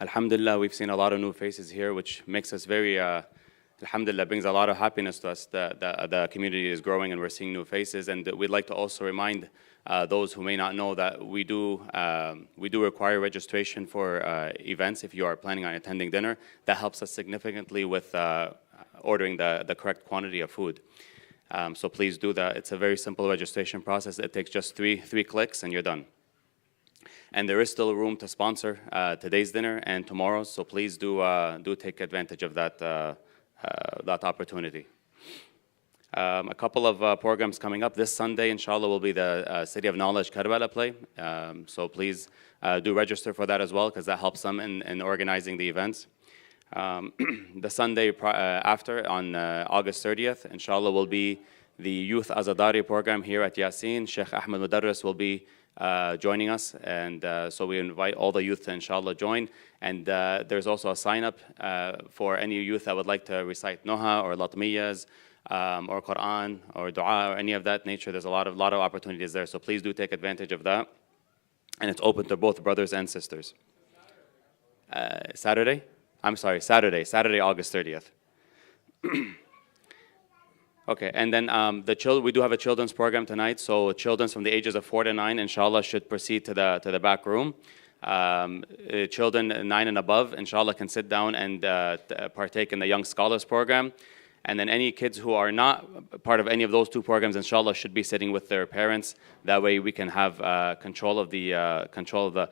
Alhamdulillah, we've seen a lot of new faces here, which makes us very, Alhamdulillah, brings a lot of happiness to us that the community is growing and we're seeing new faces. And we'd like to also remind those who may not know that we do require registration for events if you are planning on attending dinner. That helps us significantly with ordering the correct quantity of food. So please do that. It's a very simple registration process. It takes just three clicks and you're done. And there is still room to sponsor today's dinner and tomorrow's, so please do take advantage of that opportunity. A couple of programs coming up. This Sunday, inshallah, will be the City of Knowledge Karbala play. So please do register for that as well, because that helps them in organizing the events. The Sunday after, on August 30th, inshallah, will be the Youth Azadari program here at Yasin. Sheikh Ahmed Mudarris will be joining us, and so we invite all the youth to inshallah join. And there's also a sign up for any youth that would like to recite Noha or Latmiyas or Quran or Dua or any of that nature. There's a lot of opportunities there, so please do take advantage of that. And it's open to both brothers and sisters. Saturday, August 30th. Okay, and then we do have a children's program tonight, so children from the ages of 4 to 9, inshallah, should proceed to the back room. Children 9 and above, inshallah, can sit down and partake in the Young Scholars program. And then any kids who are not part of any of those two programs, inshallah, should be sitting with their parents. That way we can have control of the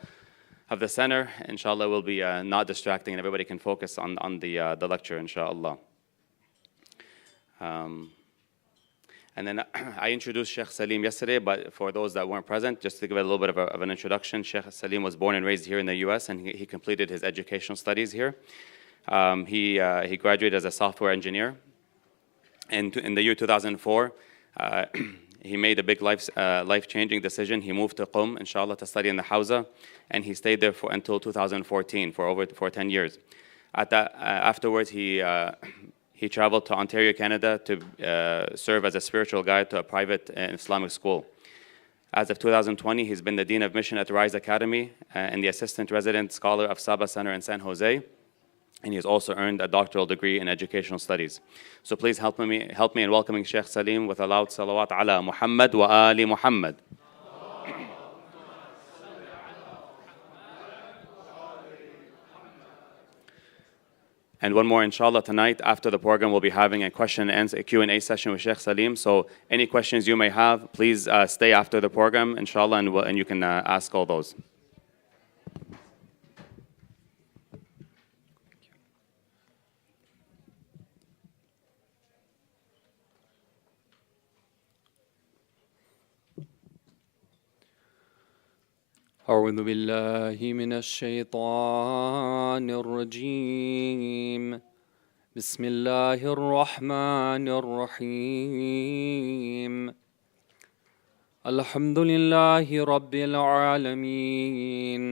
center. Inshallah, will be not distracting, and everybody can focus on the lecture, inshallah. And then I introduced Sheikh Salim yesterday, but for those that weren't present, just to give it a little bit of an introduction, Sheikh Salim was born and raised here in the US, and he completed his educational studies here. He graduated as a software engineer. And in the year 2004, he made a big life-changing decision. He moved to Qom, inshallah, to study in the Hawza, and he stayed there until 2014, for 10 years. Afterwards, he traveled to Ontario, Canada to serve as a spiritual guide to a private Islamic school. As of 2020, he's been the Dean of Mission at Rise Academy and the Assistant Resident Scholar of Saba Center in San Jose. And he has also earned a doctoral degree in educational studies. So please help me in welcoming Sheikh Salim with a loud salawat ala Muhammad wa ali Muhammad. And one more, inshallah, tonight after the program, we'll be having a Q&A session with Sheikh Salim. So any questions you may have, please stay after the program, inshallah, and you can ask all those. أعوذ بالله من الشيطان الرجيم بسم الله الرحمن الرحيم الحمد لله رب العالمين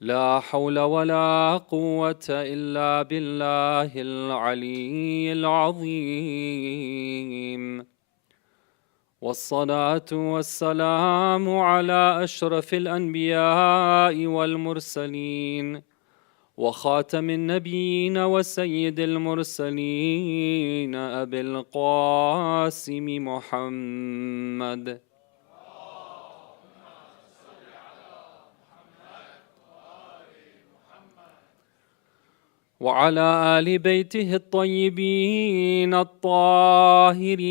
لا حول ولا قوة إلا بالله العلي العظيم والصلاة والسلام على أشرف الأنبياء والمرسلين وخاتم النبيين وسيد المرسلين أبي القاسم محمد وعلى آل بيته الطيبين الطاهرين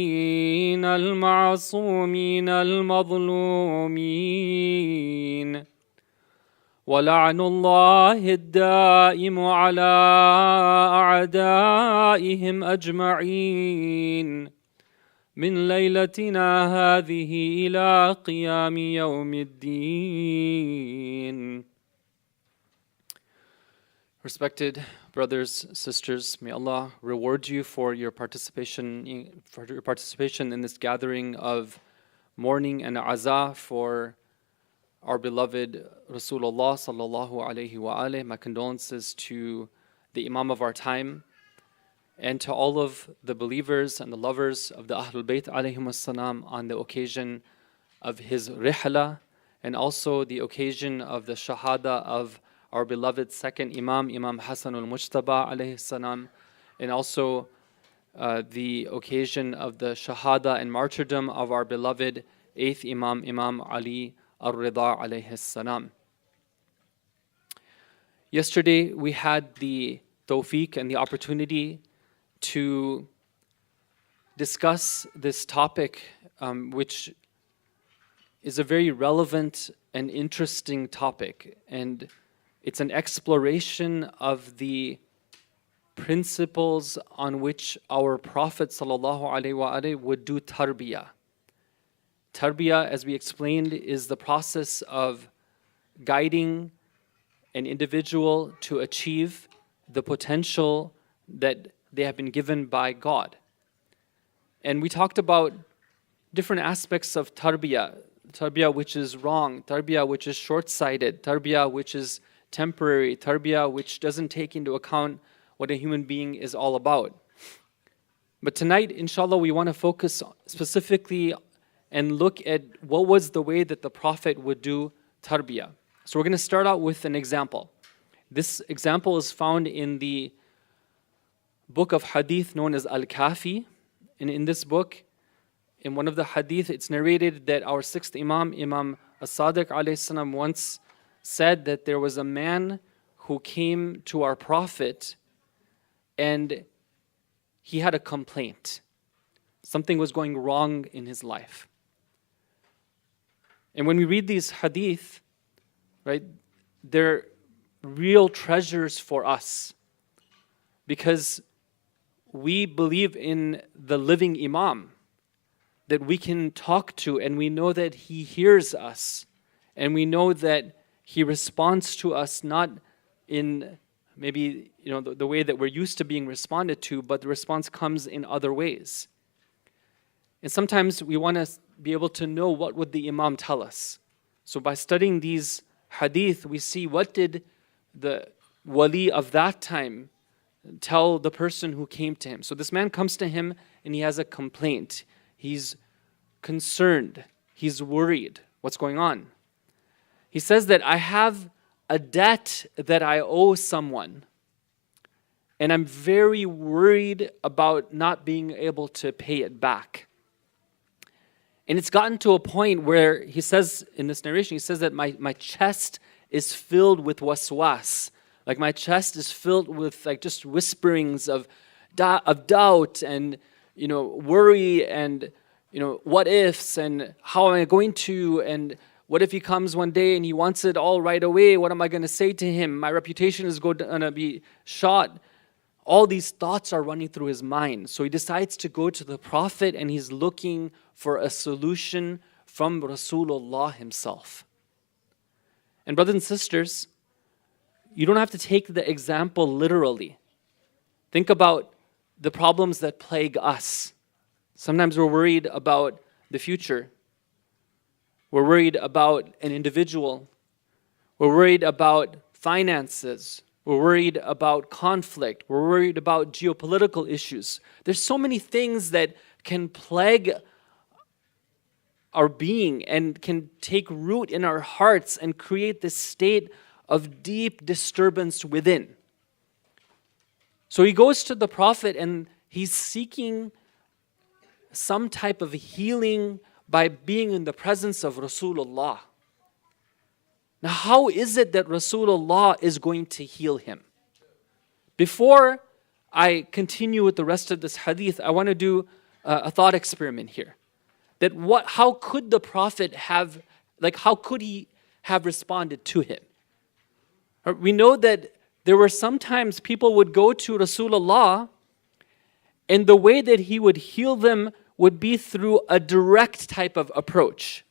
المعصومين المظلومين ولعن الله الدائم على أعدائهم أجمعين من ليلتنا هذه إلى قيام يوم الدين. Respected brothers, sisters, may Allah reward you for your participation in this gathering of mourning and aza for our beloved Rasulullah sallallahu alaihi wasallam. My condolences to the Imam of our time and to all of the believers and the lovers of the Ahlul Bayt alayhim assalam on the occasion of his rihla and also the occasion of the shahada of our beloved second Imam, Imam Hasan al-Mujtaba alayhi salam, and also the occasion of the Shahada and martyrdom of our beloved eighth Imam, Imam Ali al-Rida alayhi salam. Yesterday, we had the tawfiq and the opportunity to discuss this topic, which is a very relevant and interesting topic. And it's an exploration of the principles on which our Prophet ﷺ would do tarbiyah. Tarbiyah, as we explained, is the process of guiding an individual to achieve the potential that they have been given by God. And we talked about different aspects of tarbiyah. Tarbiyah which is wrong, tarbiyah which is short-sighted, tarbiyah which is temporary, tarbiyah which doesn't take into account what a human being is all about. But tonight, inshallah, we want to focus specifically and look at what was the way that the Prophet would do tarbiyah. So we're going to start out with an example. This example is found in the book of hadith known as Al-Kafi. And in this book, in one of the hadith, it's narrated that our sixth Imam, Imam As-Sadiq alayhi salam, once said that there was a man who came to our Prophet and he had a complaint. Something was going wrong in his life. And when we read these hadith, right, they're real treasures for us because we believe in the living Imam that we can talk to, and we know that he hears us, and we know that he responds to us not in maybe the way that we're used to being responded to, but the response comes in other ways. And sometimes we want to be able to know what would the Imam tell us. So by studying these hadith, we see what did the wali of that time tell the person who came to him. So this man comes to him and he has a complaint. He's concerned. He's worried. What's going on? He says that I have a debt that I owe someone, and I'm very worried about not being able to pay it back. And it's gotten to a point where he says, in this narration, he says that my chest is filled with waswas. Like my chest is filled with like just whisperings of doubt and worry and what ifs and how am I going to, and what if he comes one day and he wants it all right away? What am I going to say to him? My reputation is going to be shot. All these thoughts are running through his mind. So he decides to go to the Prophet and he's looking for a solution from Rasulullah himself. And brothers and sisters, you don't have to take the example literally. Think about the problems that plague us. Sometimes we're worried about the future. We're worried about an individual. We're worried about finances. We're worried about conflict. We're worried about geopolitical issues. There's so many things that can plague our being and can take root in our hearts and create this state of deep disturbance within. So he goes to the Prophet and he's seeking some type of healing by being in the presence of Rasulullah. Now, how is it that Rasulullah is going to heal him? Before I continue with the rest of this hadith, I want to do a thought experiment here. How could the Prophet how could he have responded to him? We know that there were sometimes people would go to Rasulullah and the way that he would heal them would be through a direct type of approach.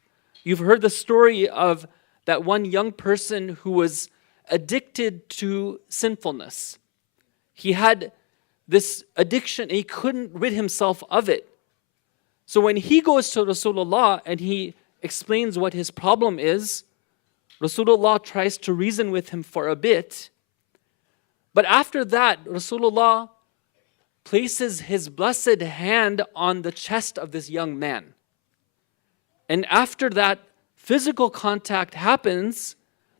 You've heard the story of that one young person who was addicted to sinfulness. He had this addiction and he couldn't rid himself of it. So when he goes to Rasulullah and he explains what his problem is, Rasulullah tries to reason with him for a bit. But after that, Rasulullah places his blessed hand on the chest of this young man. And after that physical contact happens,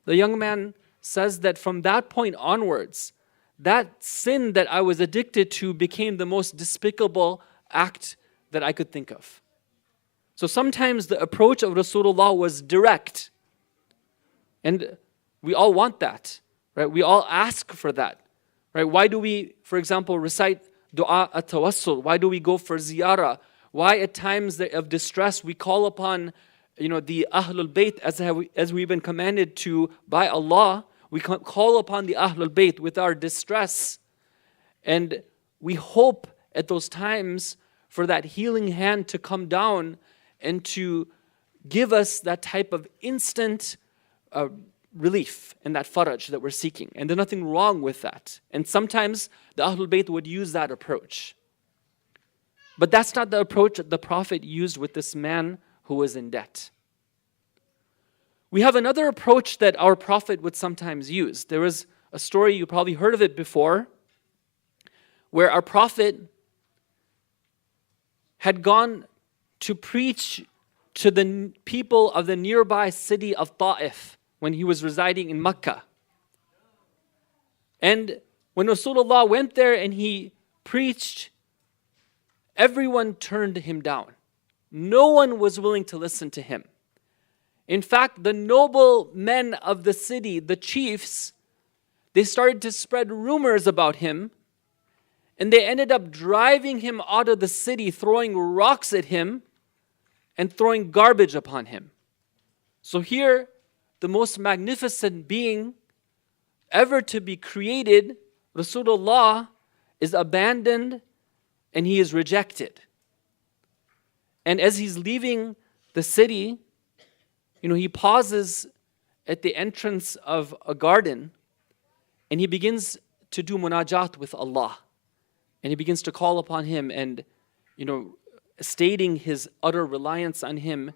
the young man says that from that point onwards, that sin that I was addicted to became the most despicable act that I could think of. So sometimes the approach of Rasulullah was direct. And we all want that, right? We all ask for that, right? Why do we, for example, recite dua at-tawassul? Why do we go for ziyarah? Why at times of distress we call upon, the Ahlul Bayt as we've been commanded to by Allah. We call upon the Ahlul Bayt with our distress. And we hope at those times for that healing hand to come down and to give us that type of instant relief and that faraj that we're seeking. And there's nothing wrong with that. And sometimes the Ahlul Bayt would use that approach. But that's not the approach that the Prophet used with this man who was in debt. We have another approach that our Prophet would sometimes use. There was a story, you probably heard of it before, where our Prophet had gone to preach to the people of the nearby city of Ta'if when he was residing in Mecca. And when Rasulullah went there and he preached, everyone turned him down. No one was willing to listen to him. In fact, the noble men of the city, the chiefs, they started to spread rumors about him, and they ended up driving him out of the city, throwing rocks at him and throwing garbage upon him. So here, the most magnificent being ever to be created, Rasulullah, is abandoned and he is rejected. And as he's leaving the city, he pauses at the entrance of a garden and he begins to do munajat with Allah. And he begins to call upon him and, stating his utter reliance on him,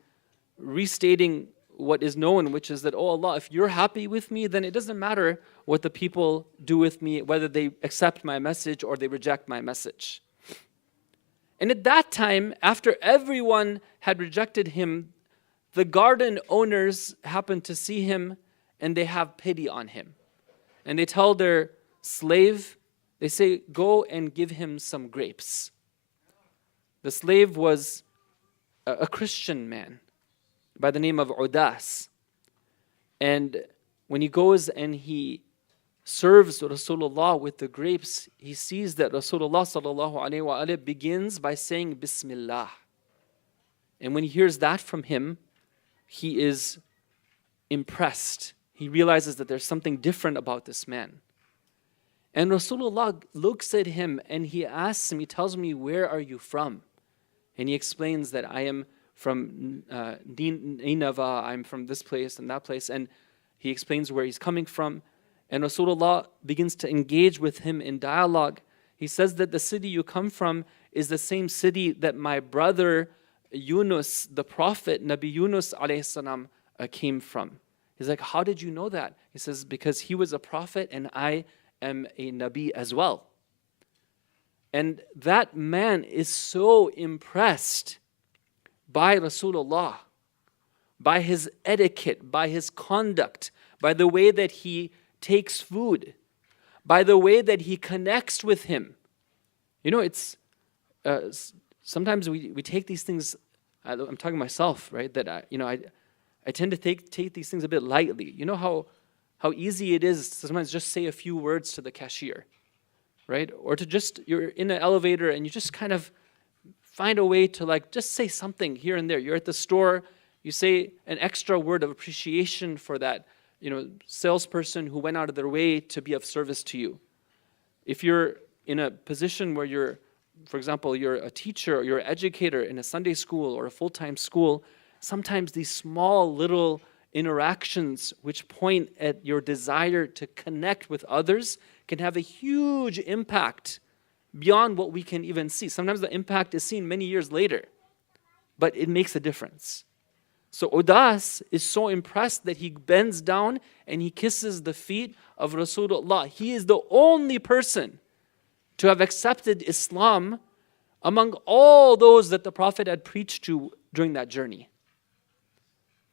restating what is known, which is that, oh Allah, if you're happy with me, then it doesn't matter what the people do with me, whether they accept my message or they reject my message. And at that time, after everyone had rejected him, the garden owners happen to see him and they have pity on him. And they tell their slave, they say, go and give him some grapes. The slave was a Christian man by the name of Udas. And when he goes and he serves Rasulullah with the grapes, he sees that Rasulullah sallallahu alaihi wasallam begins by saying Bismillah. And when he hears that from him, he is impressed. He realizes that there's something different about this man. And Rasulullah looks at him and he asks him, he tells me, where are you from? And he explains that I am from Nineveh, I'm from this place and that place. And he explains where he's coming from. And Rasulullah begins to engage with him in dialogue. He says that the city you come from is the same city that my brother Yunus, the prophet, Nabi Yunus alayhi salam, came from. He's like, how did you know that? He says, because he was a prophet and I am a Nabi as well. And that man is so impressed by Rasulullah, by his etiquette, by his conduct, by the way that he takes food, by the way that he connects with him. It's sometimes we take these things, I'm talking to myself, right? That I tend to take these things a bit lightly. You know how easy it is to sometimes just say a few words to the cashier, right? Or to you're in an elevator and you just kind of find a way to just say something here and there. You're at the store, you say an extra word of appreciation for that, salesperson who went out of their way to be of service to you. If you're in a position where you're, for example, you're a teacher or you're an educator in a Sunday school or a full-time school, sometimes these small little interactions which point at your desire to connect with others can have a huge impact beyond what we can even see. Sometimes the impact is seen many years later, but it makes a difference. So Udas is so impressed that he bends down and he kisses the feet of Rasulullah. He is the only person to have accepted Islam among all those that the Prophet had preached to during that journey.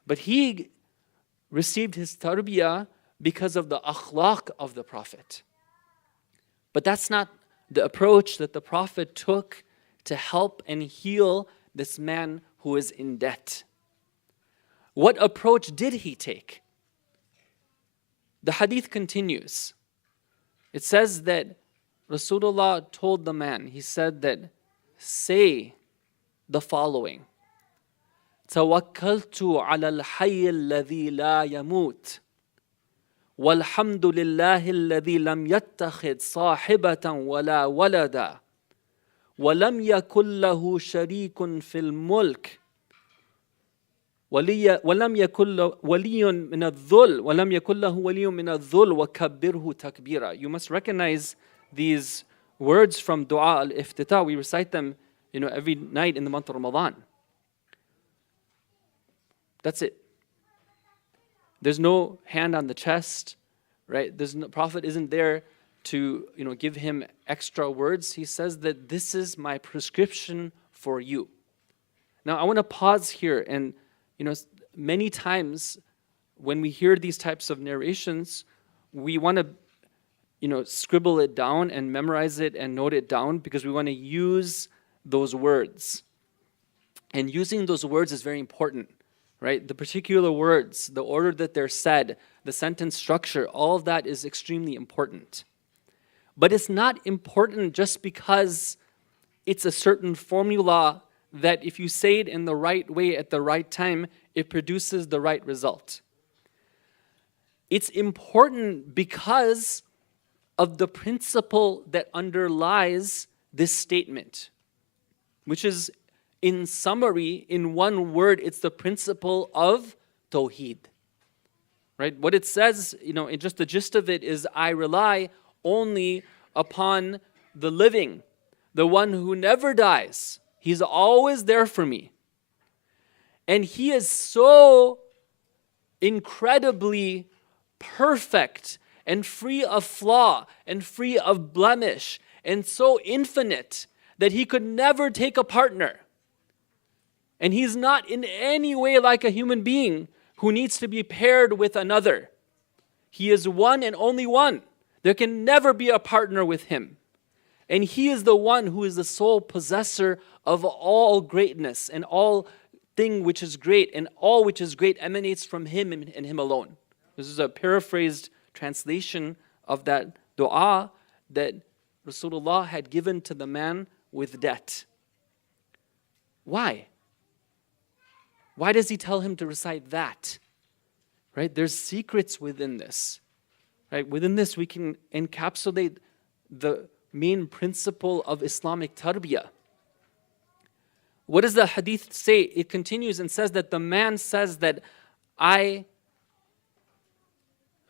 But he received his tarbiyah because of the akhlaq of the Prophet. But that's not the approach that the Prophet took to help and heal this man who is in debt. What approach did he take? The hadith continues. It says that Rasulullah told the man, he said that, say the following. توكلت على الحي الذي لا يموت والحمد لله الذي لم يتخذ صاحبة ولا ولدا ولم يكن له شريك في الملك ولم يكن له ولي من الذل وكبره تكبيرا. You must recognize these words from Dua al-Iftitah. We recite them, every night in the month of Ramadan. That's it. There's no hand on the chest, right? Prophet isn't there to, give him extra words. He says that this is my prescription for you. Now, I want to pause here and, many times when we hear these types of narrations, we want to, scribble it down and memorize it and note it down because we want to use those words. And using those words is very important, right? The particular words, the order that they're said, the sentence structure, all of that is extremely important. But it's not important just because it's a certain formula that if you say it in the right way at the right time, it produces the right result. It's important because of the principle that underlies this statement, which is, in summary, in one word, it's the principle of Tawheed. Right? What it says, in just the gist of it is, I rely only upon the living, the one who never dies. He's always there for me. And he is so incredibly perfect and free of flaw and free of blemish and so infinite that he could never take a partner. And he's not in any way like a human being who needs to be paired with another. He is one and only one. There can never be a partner with him. And he is the one who is the sole possessor of all greatness and all thing which is great, and all which is great emanates from him and him alone. This is a paraphrased translation of that dua that Rasulullah had given to the man with debt. Why? Why does he tell him to recite that? Right? There's secrets within this. Right? Within this, we can encapsulate the main principle of Islamic tarbiyah. What does the hadith say? It continues and says that the man says that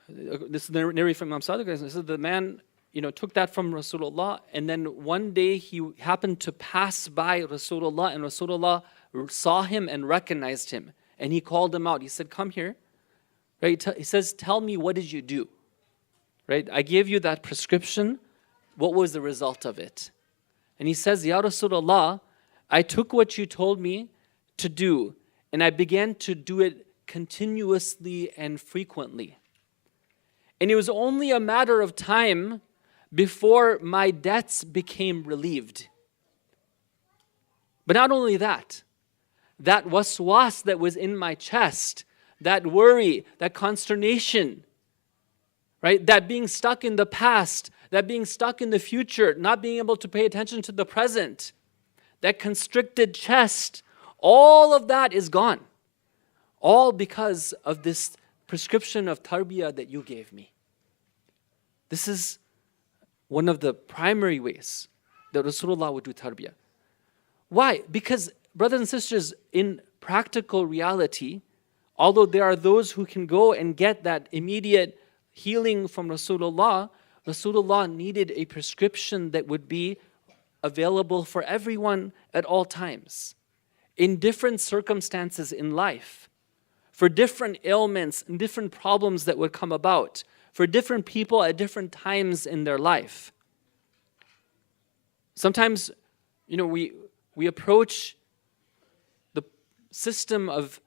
this is narrated from Imam Sadiq, it says the man, took that from Rasulullah, and then one day he happened to pass by Rasulullah, and Rasulullah saw him and recognized him, and he called him out. He said, come here. Right? He says, tell me, what did you do? Right? I gave you that prescription. What was the result of it? And he says, Ya Rasulullah, I took what you told me to do, and I began to do it continuously and frequently. And it was only a matter of time before my debts became relieved. But not only that, that waswas that was in my chest, that worry, that consternation, right? That being stuck in the past, that being stuck in the future, not being able to pay attention to the present, that constricted chest, all of that is gone. All because of this prescription of tarbiyah that you gave me. This is one of the primary ways that Rasulullah would do tarbiyah. Why? Because, brothers and sisters, in practical reality, although there are those who can go and get that immediate healing from Rasulullah, Rasulullah needed a prescription that would be available for everyone at all times, in different circumstances in life, for different ailments and different problems that would come about, for different people at different times in their life. Sometimes, we approach the system of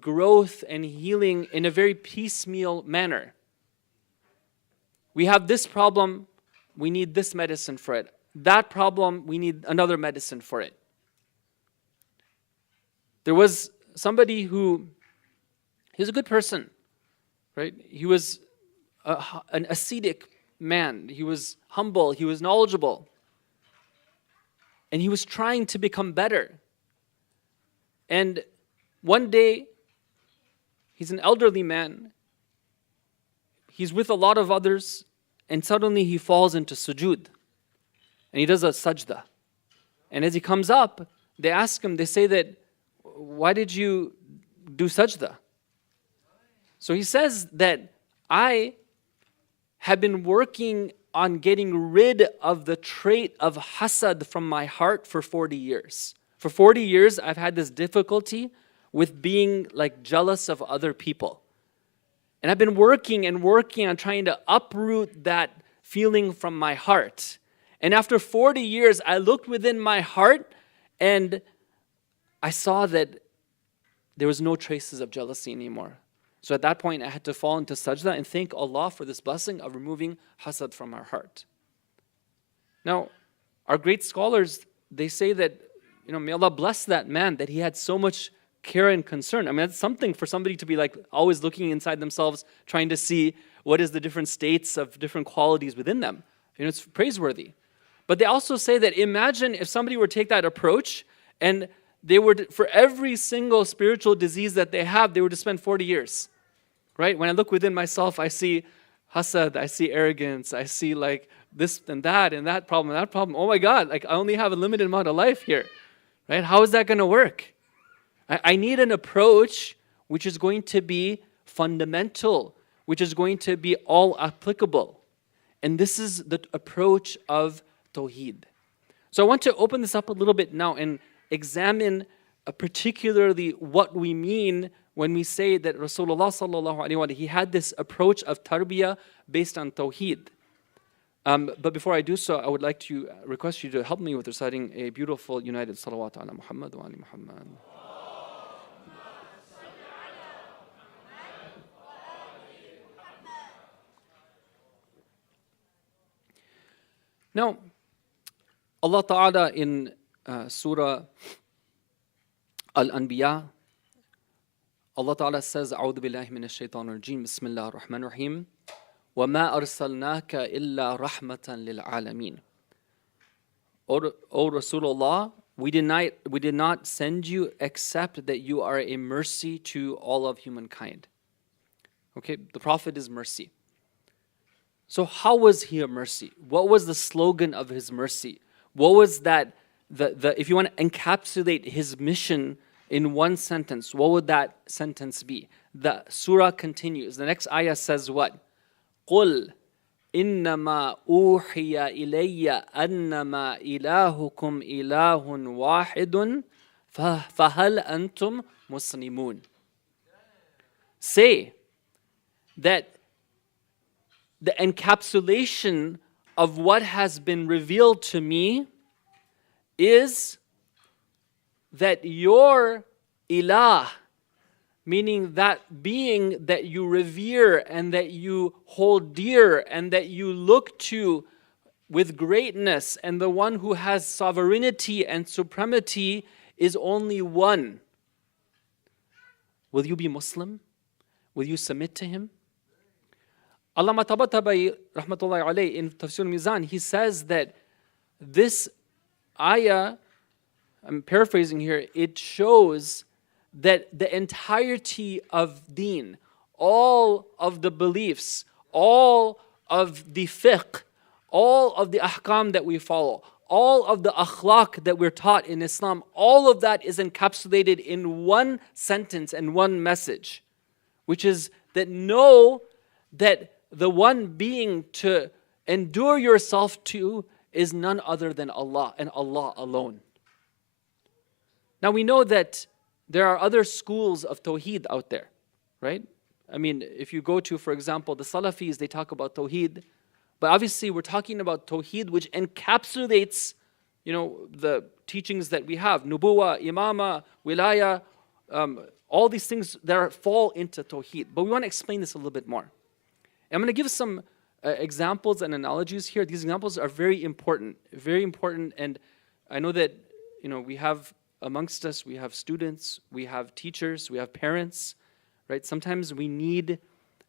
growth and healing in a very piecemeal manner. We have this problem, we need this medicine for it. That problem, we need another medicine for it. There was somebody who, he was a good person, right? He was an ascetic man. He was humble, he was knowledgeable. And he was trying to become better. And one day, he's an elderly man. He's with a lot of others, and suddenly he falls into sujood. And he does a sajda. And as he comes up, they ask him, they say that, why did you do sajda? So he says that I have been working on getting rid of the trait of hasad from my heart for 40 years. For 40 years, I've had this difficulty with being like jealous of other people. And I've been working and working on trying to uproot that feeling from my heart. And after 40 years, I looked within my heart and I saw that there was no traces of jealousy anymore. So at that point, I had to fall into sajda and thank Allah for this blessing of removing hasad from our heart. Now, our great scholars, they say that, may Allah bless that man, that he had so much care and concern. I mean, that's something for somebody to be like always looking inside themselves, trying to see what is the different states of different qualities within them. It's praiseworthy. But they also say that imagine if somebody were to take that approach and they were to, for every single spiritual disease that they have, they were to spend 40 years, right? When I look within myself, I see hasad, I see arrogance, I see like this and that problem and that problem. Oh my God, like I only have a limited amount of life here, right? How is that going to work? I need an approach which is going to be fundamental, which is going to be all applicable. And this is the approach of Tawheed. So I want to open this up a little bit now and examine particularly what we mean when we say that Rasulullah sallallahu alaihi wasallam, he had this approach of tarbiyah based on Tawheed. But before I do so, I would like to request you to help me with reciting a beautiful united salawat ala Muhammad wa ali Muhammad. Now, Allah Ta'ala in Surah Al-Anbiya, Allah Ta'ala says, أعوذ بالله من الشيطان الرجيم بسم الله الرحمن الرحيم وما أرسلناك إلا رحمة للعالمين. O Rasulullah, we did not send you except that you are a mercy to all of humankind. Okay, the Prophet is mercy. So how was he a mercy? What was the slogan of his mercy? What was that, if you want to encapsulate his mission in one sentence, what would that sentence be? The surah continues. The next ayah says what? قُلْ إِنَّمَا أُوحِيَ إِلَيَّ أَنَّمَا إِلَهُكُمْ إِلَهٌ وَاحِدٌ فَهَلْ أَنْتُمْ مُسْلِمُونَ. Say that the encapsulation of what has been revealed to me is that your ilah, meaning that being that you revere and that you hold dear and that you look to with greatness, and the one who has sovereignty and supremacy is only one. Will you be Muslim? Will you submit to him? Allama Tabatabai, rahmatullahi alayhi, in Tafsir Mizan, he says that this ayah, I'm paraphrasing here, it shows that the entirety of deen, all of the beliefs, all of the fiqh, all of the ahkam that we follow, all of the akhlaq that we're taught in Islam, all of that is encapsulated in one sentence and one message, which is that know that the one being to endure yourself to is none other than Allah and Allah alone. Now we know that there are other schools of Tawheed out there, right? I mean, if you go to, for example, the Salafis, they talk about Tawheed, but obviously we're talking about Tawheed which encapsulates, the teachings that we have, Nubuwa, Imama, Wilaya, all these things that fall into Tawheed. But we want to explain this a little bit more. I'm going to give some examples and analogies here. These examples are very important, and I know that, we have amongst us, we have students, we have teachers, we have parents, right? Sometimes we need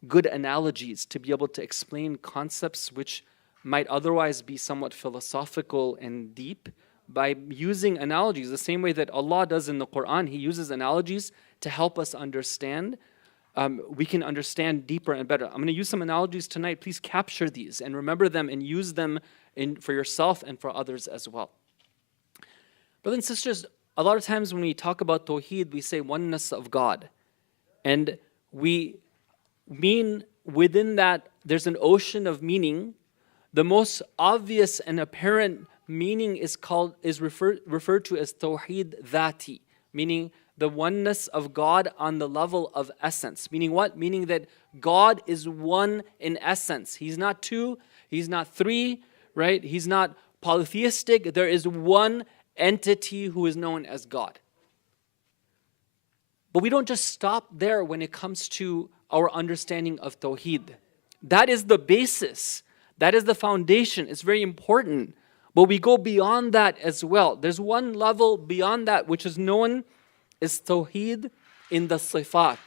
good analogies to be able to explain concepts which might otherwise be somewhat philosophical and deep. By using analogies, the same way that Allah does in the Quran, He uses analogies to help us understand. We can understand deeper and better. I'm going to use some analogies tonight. Please capture these and remember them and use them for yourself and for others as well. Brothers and sisters, a lot of times when we talk about Tawheed, we say oneness of God. And we mean within that there's an ocean of meaning. The most obvious and apparent meaning is referred to as Tawheed Dhati, meaning the oneness of God on the level of essence. Meaning what? Meaning that God is one in essence. He's not two, He's not three, right? He's not polytheistic. There is one entity who is known as God. But we don't just stop there when it comes to our understanding of Tawheed. That is the basis. That is the foundation. It's very important. But we go beyond that as well. There's one level beyond that which is known as Tawheed in the Sifat.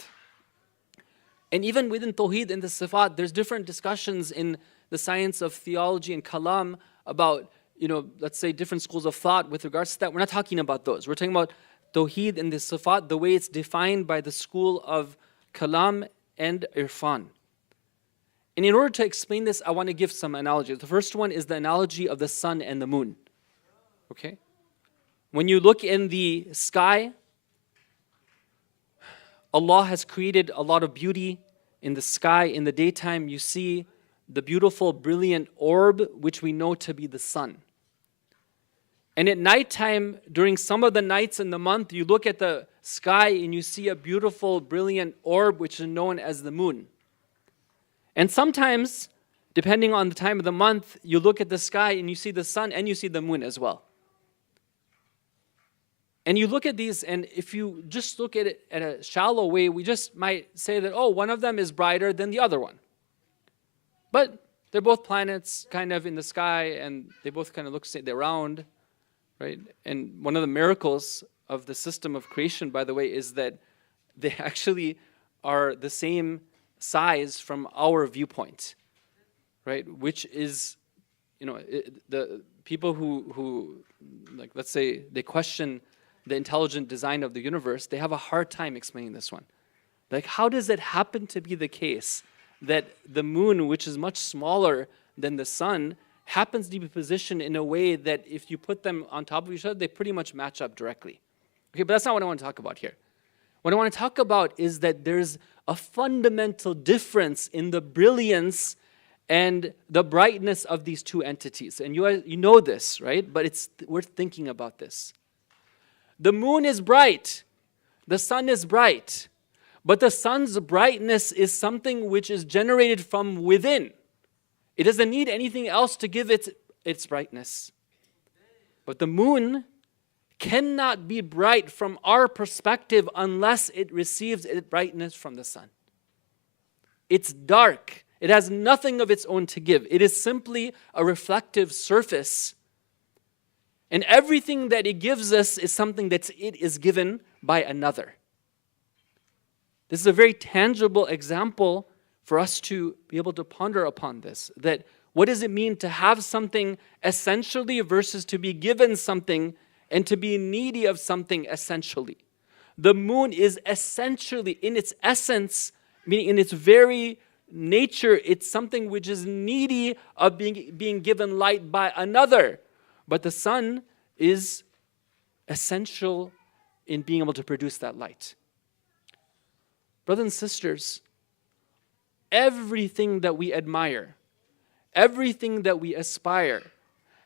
And even within Tawheed in the Sifat, there's different discussions in the science of theology and Kalam about, let's say different schools of thought with regards to that. We're not talking about those. We're talking about Tawheed in the Sifat, the way it's defined by the school of Kalam and Irfan. And in order to explain this, I want to give some analogies. The first one is the analogy of the sun and the moon. Okay? When you look in the sky, Allah has created a lot of beauty in the sky. In the daytime, you see the beautiful, brilliant orb, which we know to be the sun. And at nighttime, during some of the nights in the month, you look at the sky and you see a beautiful, brilliant orb, which is known as the moon. And sometimes, depending on the time of the month, you look at the sky and you see the sun and you see the moon as well. And you look at these, and if you just look at it at a shallow way, we just might say that, one of them is brighter than the other one. But they're both planets kind of in the sky, and they both kind of look, they're round, right? And one of the miracles of the system of creation, by the way, is that they actually are the same size from our viewpoint, right? Which is, the people who like, let's say they question the intelligent design of the universe, they have a hard time explaining this one. Like, how does it happen to be the case that the moon, which is much smaller than the sun, happens to be positioned in a way that if you put them on top of each other, they pretty much match up directly? Okay, but that's not what I want to talk about here. What I want to talk about is that there's a fundamental difference in the brilliance and the brightness of these two entities. And you know this, right? But it's worth thinking about this. The moon is bright. The sun is bright. But the sun's brightness is something which is generated from within. It doesn't need anything else to give it its brightness. But the moon cannot be bright from our perspective unless it receives its brightness from the sun. It's dark. It has nothing of its own to give. It is simply a reflective surface. And everything that it gives us is something that it is given by another. This is a very tangible example for us to be able to ponder upon this. That what does it mean to have something essentially versus to be given something and to be needy of something essentially? The moon is essentially, in its essence, meaning in its very nature, it's something which is needy of being given light by another. But the sun is essential in being able to produce that light. Brothers and sisters, everything that we admire, everything that we aspire,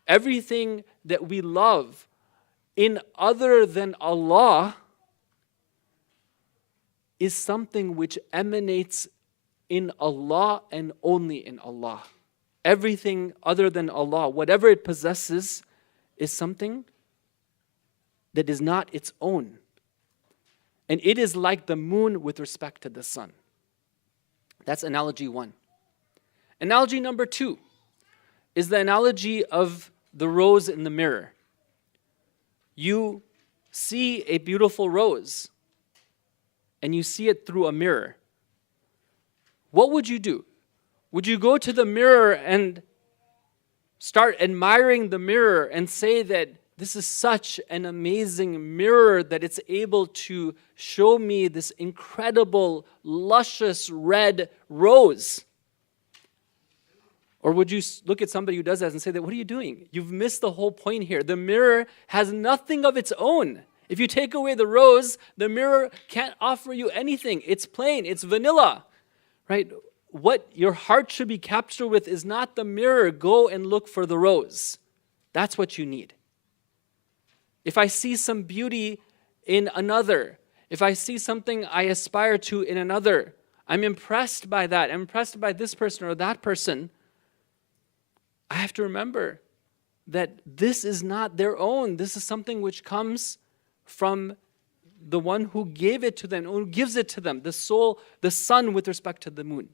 everything that we love in other than Allah is something which emanates in Allah and only in Allah. Everything other than Allah, whatever it possesses, is something that is not its own. And it is like the moon with respect to the sun. That's analogy one. Analogy number 2 is the analogy of the rose in the mirror. You see a beautiful rose, and you see it through a mirror. What would you do? Would you go to the mirror and start admiring the mirror and say that this is such an amazing mirror that it's able to show me this incredible, luscious red rose? Or would you look at somebody who does that and say that, what are you doing? You've missed the whole point here. The mirror has nothing of its own. If you take away the rose, the mirror can't offer you anything. It's plain, it's vanilla, right? What your heart should be captured with is not the mirror. Go and look for the rose. That's what you need. If I see some beauty in another, if I see something I aspire to in another, I'm impressed by that, I'm impressed by this person or that person, I have to remember that this is not their own. This is something which comes from the one who gave it to them, who gives it to them, the soul, the sun with respect to the moon,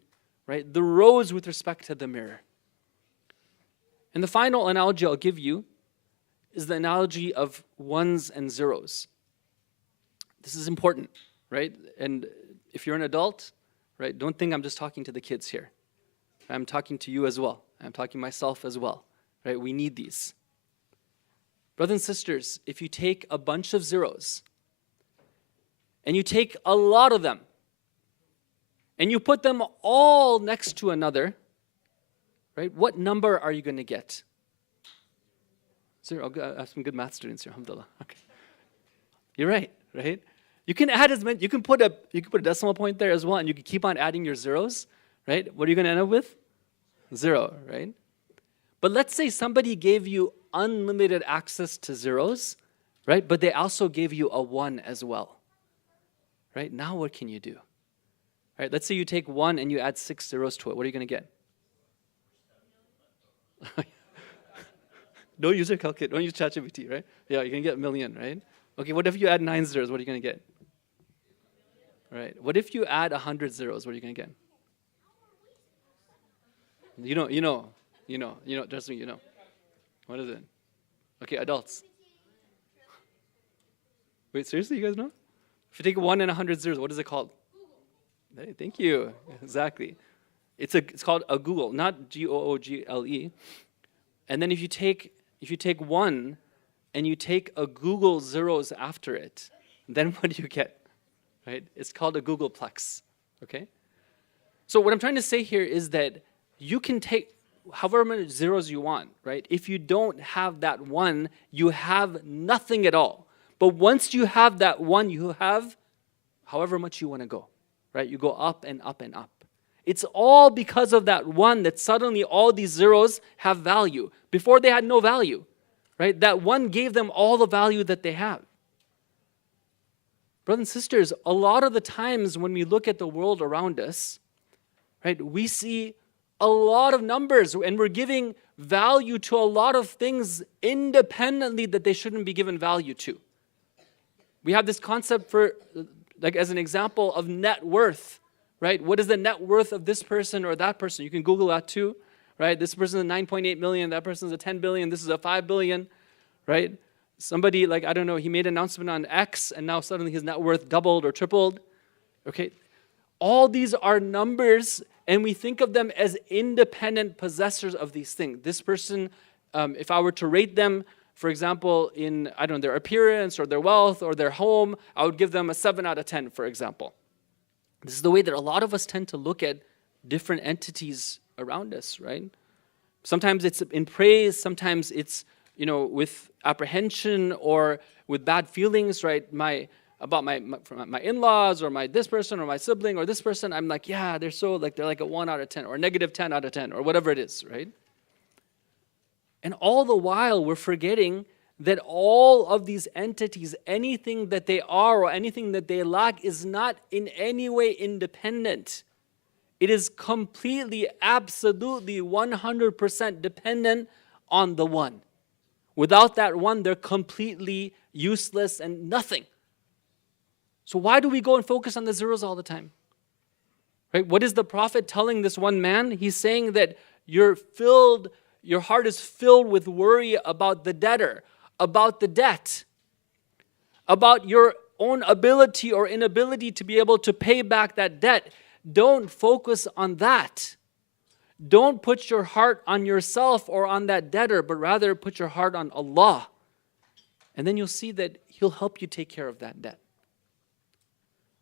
right? The rose with respect to the mirror. And the final analogy I'll give you is the analogy of ones and zeros. This is important, right? And if you're an adult, right, don't think I'm just talking to the kids here. I'm talking to you as well. I'm talking myself as well, right? We need these. Brothers and sisters, if you take a bunch of zeros and you take a lot of them and you put them all next to another, right, what number are you going to get? Zero. I have some good math students here, alhamdulillah. Okay. You're right, right? You can add as many, you can put a decimal point there as well, and you can keep on adding your zeros, right? What are you going to end up with? 0, right? But let's say somebody gave you unlimited access to zeros, right? But they also gave you a 1 as well, right? Now what can you do? Right? Let's say you take 1 and you add 6 zeros to it. What are you going to get? Don't use your calculator. Don't use ChatGPT, right? Yeah, you're going to get 1 million, right? Okay, what if you add 9 zeros? What are you going to get? Right. What if you add 100 zeros? What are you going to get? You know, trust me, you know. What is it? Okay, adults. Wait, seriously, you guys know? If you take 1 and 100 zeros, what is it called? Hey, thank you. Exactly. It's called a Google, not Google. And then if you take 1 and you take a Google zeros after it, then what do you get? Right? It's called a Googleplex. Okay? So what I'm trying to say here is that you can take however many zeros you want, right? If you don't have that 1, you have nothing at all. But once you have that 1, you have however much you want to go, right? You go up and up and up. It's all because of that 1 that suddenly all these zeros have value. Before they had no value, right? That 1 gave them all the value that they have. Brothers and sisters, a lot of the times when we look at the world around us, right, we see a lot of numbers and we're giving value to a lot of things independently that they shouldn't be given value to. We have this concept for, like as an example of net worth, right? What is the net worth of this person or that person? You can Google that too, right? This person is 9.8 million, that person is a 10 billion, this is a 5 billion, right? Somebody, like, I don't know, he made an announcement on X and now suddenly his net worth doubled or tripled, okay? All these are numbers and we think of them as independent possessors of these things. This person, if I were to rate them, for example, in, I don't know, their appearance or their wealth or their home, I would give them a 7 out of 10, for example. This is the way that a lot of us tend to look at different entities around us, right? Sometimes it's in praise, sometimes it's, with apprehension or with bad feelings, right? About my in-laws or this person or my sibling or this person, I'm like, yeah, they're like a 1 out of 10 or negative 10 out of 10 or whatever it is, right? And all the while we're forgetting that all of these entities, anything that they are or anything that they lack is not in any way independent. It is completely, absolutely, 100% dependent on the one. Without that one, they're completely useless and nothing. So why do we go and focus on the zeros all the time? Right? What is the Prophet telling this one man? He's saying that your heart is filled with worry about the debtor, about the debt, about your own ability or inability to be able to pay back that debt. Don't focus on that. Don't put your heart on yourself or on that debtor, but rather put your heart on Allah. And then you'll see that He'll help you take care of that debt.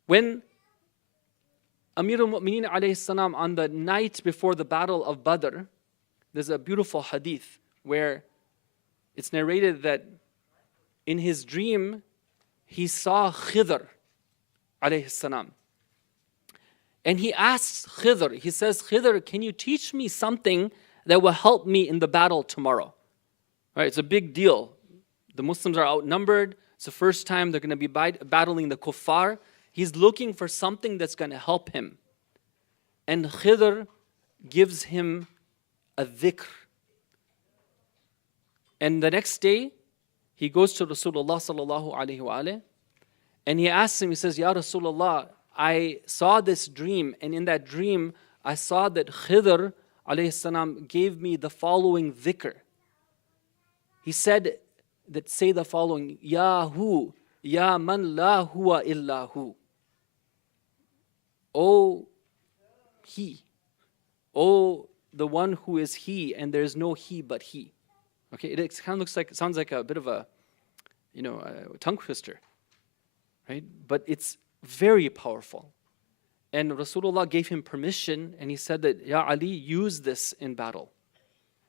When Amir al-Mu'mineen alayhi salam, on the night before the battle of Badr, there's a beautiful hadith where it's narrated that in his dream, he saw Khidr alayhi salam. And he asks Khidr, he says, Khidr, can you teach me something that will help me in the battle tomorrow? Right, it's a big deal. The Muslims are outnumbered. It's the first time they're going to be battling the kuffar. He's looking for something that's going to help him. And Khidr gives him a dhikr. And the next day, he goes to Rasulullah sallallahu alaihi wasallam, and he asks him, he says, Ya Rasulullah, I saw this dream, and in that dream, I saw that Khidr alayhi salam gave me the following dhikr. He said that say the following, Ya hu, Ya man la huwa illa hu. Oh, He. Oh, the one who is He, and there is no He but He. Okay, it kind of looks like, sounds like a bit of a, a tongue twister, right? But it's very powerful. And Rasulullah gave him permission, and he said that, Ya Ali, use this in battle.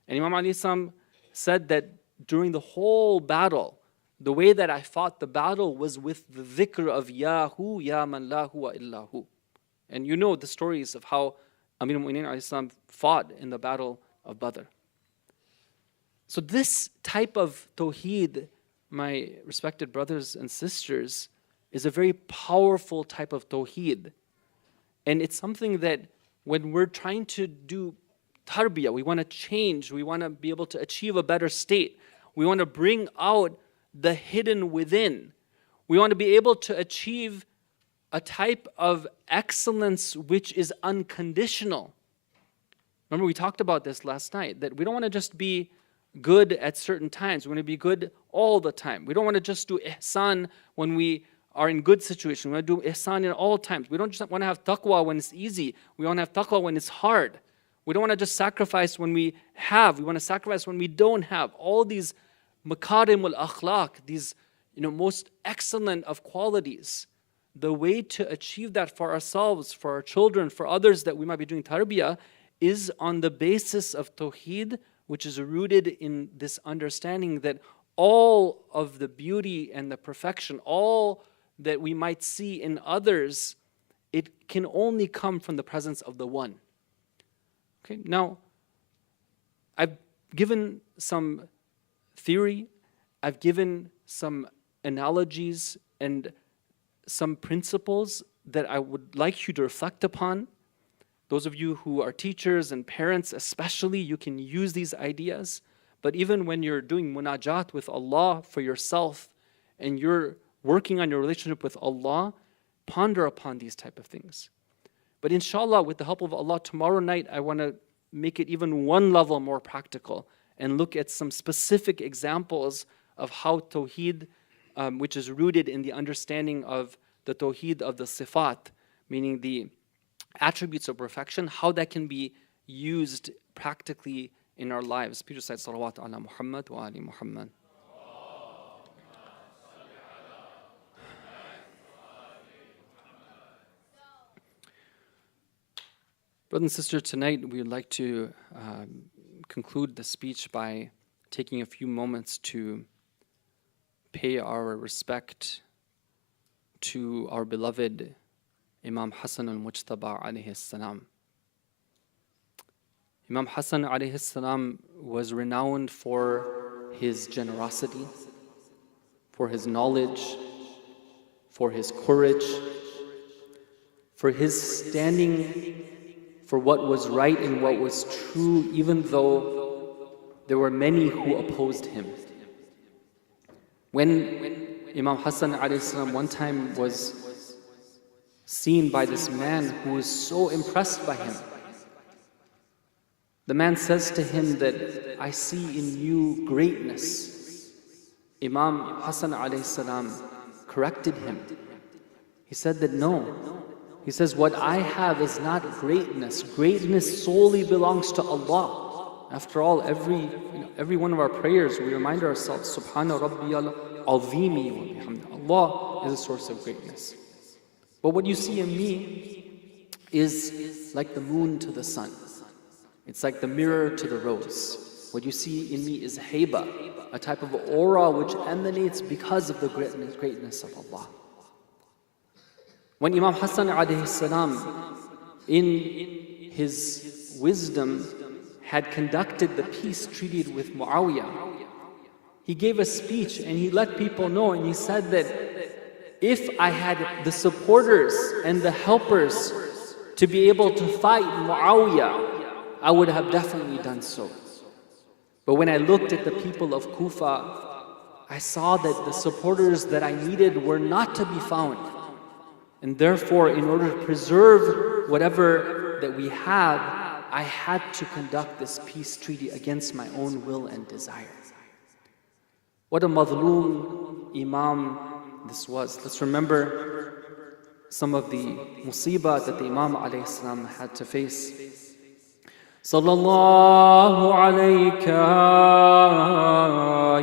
And Imam Ali said that during the whole battle, the way that I fought the battle was with the dhikr of Yahu, Ya man la huwa illa hu. And you know the stories of how Amir al-Mu'mineen fought in the battle of Badr. So this type of tawheed, my respected brothers and sisters, is a very powerful type of tawheed. And it's something that when we're trying to do tarbiyah, we want to change, we want to be able to achieve a better state, we want to bring out the hidden within, we want to be able to achieve a type of excellence which is unconditional. Remember, we talked about this last night, that we don't want to just be good at certain times. We want to be good all the time. We don't want to just do ihsan when we are in good situations. We want to do ihsan in all times. We don't just want to have taqwa when it's easy. We want to have taqwa when it's hard. We don't want to just sacrifice when we have. We want to sacrifice when we don't have. All these makarim al-akhlaq, these most excellent of qualities. The way to achieve that for ourselves, for our children, for others that we might be doing tarbiyah, is on the basis of tawheed, which is rooted in this understanding that all of the beauty and the perfection, all that we might see in others, it can only come from the presence of the One. Okay, now, I've given some theory, I've given some analogies and some principles that I would like you to reflect upon. Those of you who are teachers and parents especially, you can use these ideas. But even when you're doing munajat with Allah for yourself and you're working on your relationship with Allah, ponder upon these type of things. But inshallah, with the help of Allah, tomorrow night I want to make it even one level more practical and look at some specific examples of how tawheed, which is rooted in the understanding of the tawheed of the sifat, meaning the attributes of perfection, how that can be used practically in our lives. Peter said, Salawat ala Muhammad wa ali Muhammad. Brothers and sisters, tonight we would like to conclude the speech by taking a few moments to pay our respect to our beloved Imam Hasan al-Mujtaba alayhi salam. Imam Hasan alayhi salam was renowned for his generosity, for his knowledge, for his courage, for his standing for what was right and what was true, even though there were many who opposed him. When Imam Hasan alayhi salam one time was seen by this man who is so impressed by him. The man says to him that, I see in you greatness. Imam Hasan alayhi salam corrected him. He said that no. He says, what I have is not greatness. Greatness solely belongs to Allah. After all, every one of our prayers, we remind ourselves, Subhana Rabbiyal Azimi wa bihamdi. Allah is a source of greatness. But what you see in me is like the moon to the sun. It's like the mirror to the rose. What you see in me is haiba, a type of aura which emanates because of the greatness of Allah. When Imam Hasan alayhi salam, in his wisdom, had conducted the peace treaty with Muawiyah, he gave a speech and he let people know, and he said that if I had the supporters and the helpers to be able to fight Muawiyah, I would have definitely done so. But when I looked at the people of Kufa, I saw that the supporters that I needed were not to be found. And therefore, in order to preserve whatever that we have, I had to conduct this peace treaty against my own will and desire. What a madloom Imam this was. Let's remember some of the musibah that the Imam alayhi salam had to face. Sallallahu alayka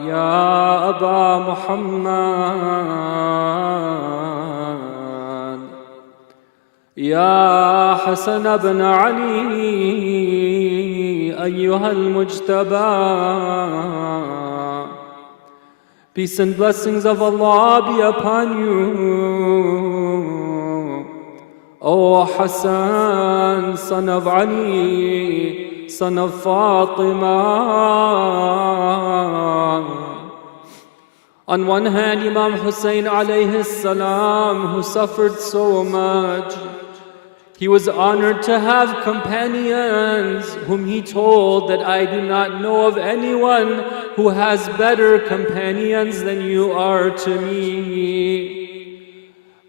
ya Aba Muhammad, ya Hasan ibn Ali, ayyuha al-mujtaba. Peace and blessings of Allah be upon you, O Hasan, son of Ali, son of Fatima. On one hand, Imam Hussein alayhi salam, who suffered so much, he was honored to have companions whom he told that I do not know of anyone who has better companions than you are to me.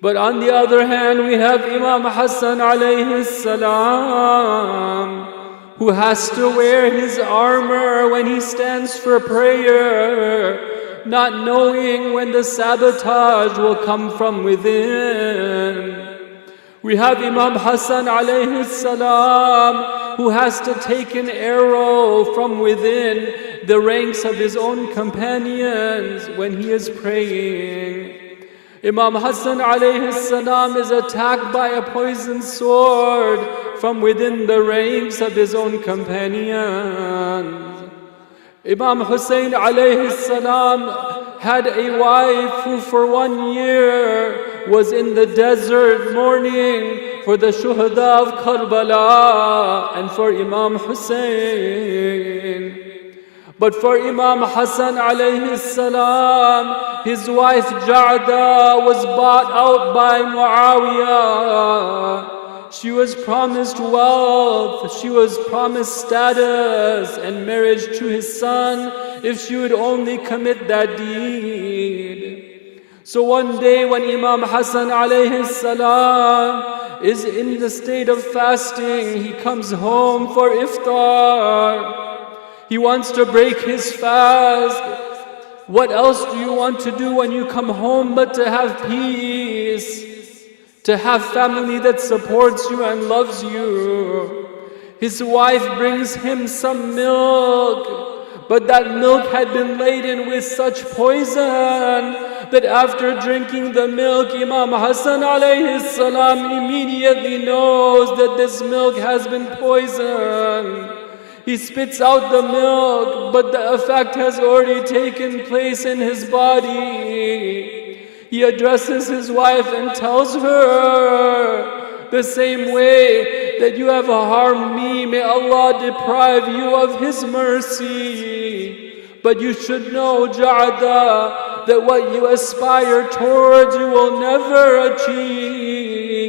But on the other hand, we have Imam Hasan alayhi salam, who has to wear his armor when he stands for prayer, not knowing when the sabotage will come from within. We have Imam Hasan alayhi salam, who has to take an arrow from within the ranks of his own companions when he is praying. Imam Hasan alayhi salam is attacked by a poisoned sword from within the ranks of his own companions. Imam Hussein alayhi salam had a wife who for 1 year was in the desert mourning for the shuhada of Karbala and for Imam Hussein. But for Imam Hasan alayhi salam, his wife Ja'da was bought out by Muawiyah. She was promised wealth, she was promised status and marriage to his son if she would only commit that deed. So one day when Imam Hasan alayhi salam is in the state of fasting, he comes home for iftar. He wants to break his fast. What else do you want to do when you come home but to have peace? To have family that supports you and loves you. His wife brings him some milk, but that milk had been laden with such poison that after drinking the milk, Imam Hasan alayhi salam immediately knows that this milk has been poisoned. He spits out the milk, but the effect has already taken place in his body. He addresses his wife and tells her, the same way that you have harmed me, may Allah deprive you of His mercy. But you should know, Ja'da, that what you aspire towards you will never achieve.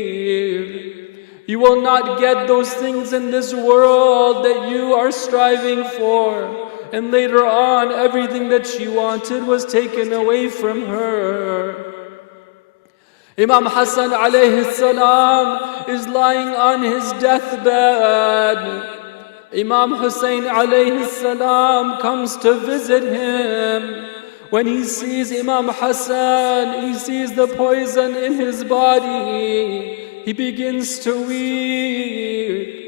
You will not get those things in this world that you are striving for. And later on, everything that she wanted was taken away from her. Imam Hasan alayhi salam is lying on his deathbed. Imam Hussein alayhi salam comes to visit him. When he sees Imam Hasan, he sees the poison in his body. He begins to weep.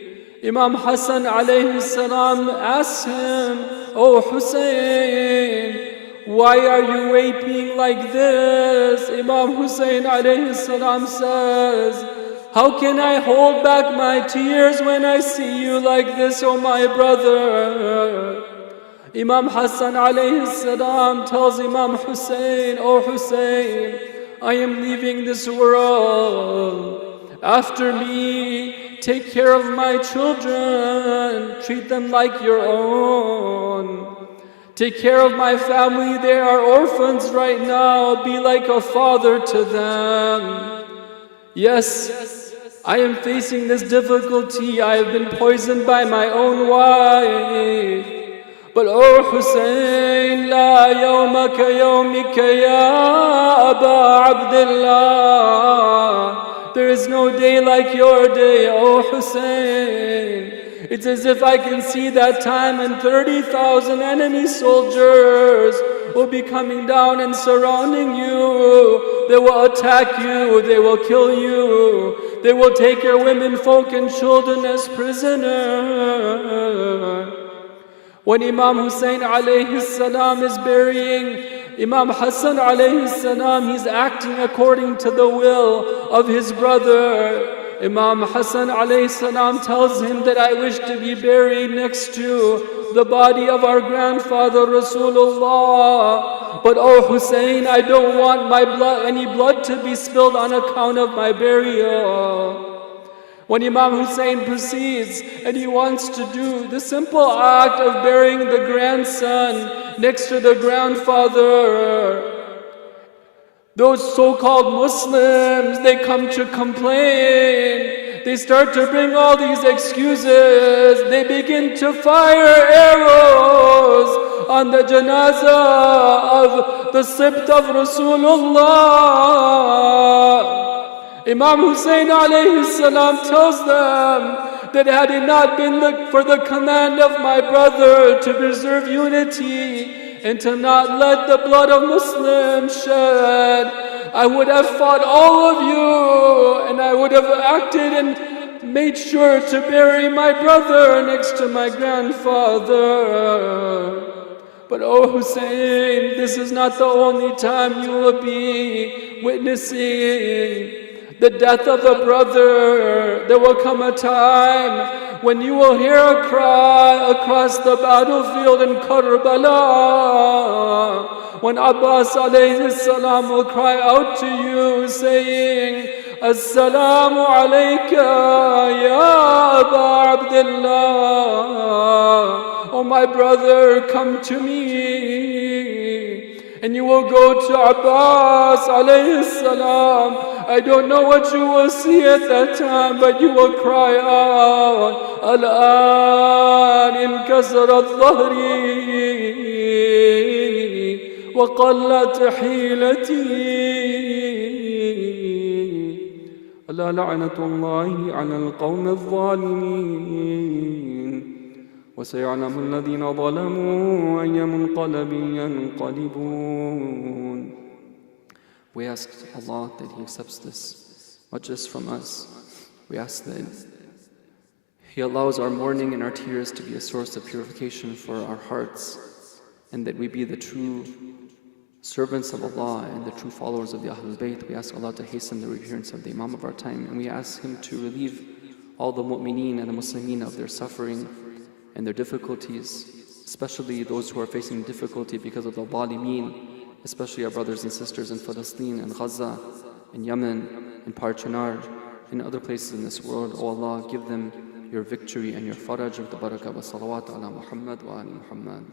Imam Hasan alayhi salam asks him, "Oh Hussein, why are you weeping like this?" Imam Hussein alayhi salam says, "How can I hold back my tears when I see you like this, oh my brother?" Imam Hasan alayhi salam tells Imam Hussein, "Oh Hussein, I am leaving this world. After me, take care of my children, treat them like your own. Take care of my family, they are orphans right now, be like a father to them. Yes, I am facing this difficulty, I have been poisoned by my own wife. But oh Hussein, la yawmaka yawmika ya Aba Abdullah. There is no day like your day, oh Hussein. It's as if I can see that time and 30,000 enemy soldiers will be coming down and surrounding you. They will attack you, they will kill you. They will take your women, folk and children as prisoners." When Imam Hussein alayhi salam is burying Imam Hasan alayhi salam, he's acting according to the will of his brother. Imam Hasan alayhi salam tells him that I wish to be buried next to the body of our grandfather Rasulullah. But oh Hussein, I don't want any blood to be spilled on account of my burial. When Imam Hussein proceeds and he wants to do the simple act of burying the grandson next to the grandfather, those so-called Muslims, they come to complain. They start to bring all these excuses. They begin to fire arrows on the janazah of the sibt of Rasulullah. Imam Hussein alayhi salam tells them that had it not been for the command of my brother to preserve unity and to not let the blood of Muslims shed, I would have fought all of you and I would have acted and made sure to bury my brother next to my grandfather. But oh Hussein, this is not the only time you will be witnessing the death of a brother. There will come a time when you will hear a cry across the battlefield in Karbala, when Abbas alayhi salam will cry out to you saying, "Assalamu alayka ya Aba Abdullah." Oh my brother, come to me. And you will go to Abbas alayhi salam. I don't know what you will see at that time, but you will cry out, "Al-an inkasarat dhahri wa qallat hilati. Ala la'natullahi ala al-qawm al-zalimin. وسيعلم الذين ظلموا أي منقلب ينقلبون." We ask Allah that He accepts this, not just from us. We ask that He allows our mourning and our tears to be a source of purification for our hearts, and that we be the true servants of Allah and the true followers of the Ahlul Bayt. We ask Allah to hasten the reappearance of the Imam of our time, and we ask Him to relieve all the mu'mineen and the Muslimin of their suffering and their difficulties, especially those who are facing difficulty because of the zalimeen, especially our brothers and sisters in Palestine and Gaza, in Yemen, in Parchanar, and other places in this world. O Allah, give them your victory and your faraj with the barakah wa salawat ala Muhammad wa ali Muhammad.